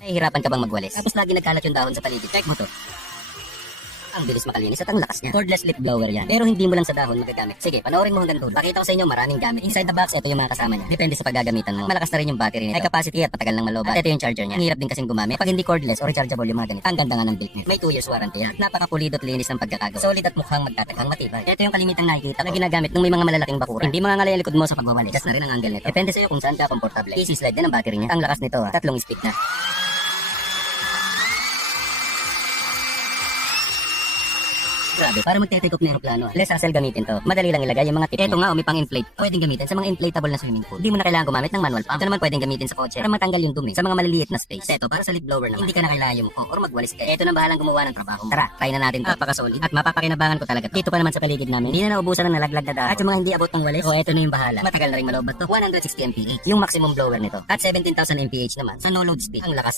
Nahihirapan ka bang magwalis? Tapos lagi nagkalat yung dahon sa paligid. Check mo to. Ang bilis makalinis at ang lakas niya. Cordless leaf blower yan. Pero hindi mo lang sa dahon magagamit. Sige, panoorin mo hanggang dulo. Pakita ko sa inyo maraming gamit. Inside the box, ito yung mga kasama niya. Depende sa paggagamitan mo. Malakas na rin yung battery nito. High capacity at matagal nang malobat. At ito yung charger niya. Ang hirap din kasing gumamit. Pag hindi cordless or rechargeable yung mga ganito. Ang ganda nga ng build nito. May 2 years warranty yan. Napakapulido at linis ng pagkakagawa. Solid at mukhang magtataghang matibay. Ito yung kalimitang nakikita na ginagamit ng may mga malalaking bakura. Hindi mangangalay ang likod mo sa pagwawalis. Gas na rin ang angle nito. Depende sa iyo kung saan ka komportable. Easy slide din ang battery niya. Ang lakas nito, 3 speed na. Grabe, para magte-take off ng aeroplano. Less hassle gamitin to. Madali lang ilagay yung mga tip. Ito nga, may pang-inflate. Pwedeng gamitin sa mga inflatable na swimming pool. Hindi mo na kailangan gumamit ng manual pump. Ito naman pwedeng gamitin sa kotse para matanggal yung dumi sa mga maliliit na space. Ito para sa leaf blower naman. Hindi ka na kailangan yumuko or magwalis ka. Ito na bahalang gumawa ng trabaho. Tara, try na natin to. Napaka-solid at mapapakinabangan ko talaga to. Dito pa naman sa paligid namin. Hindi na naubusan ng nalaglag na dahon. At yung mga hindi abot ng walis, ito na yung bahala. Matagal na rin malobat to. 160 mph yung maximum blower nito. At 17,000 mph naman sa no load speed. Ang lakas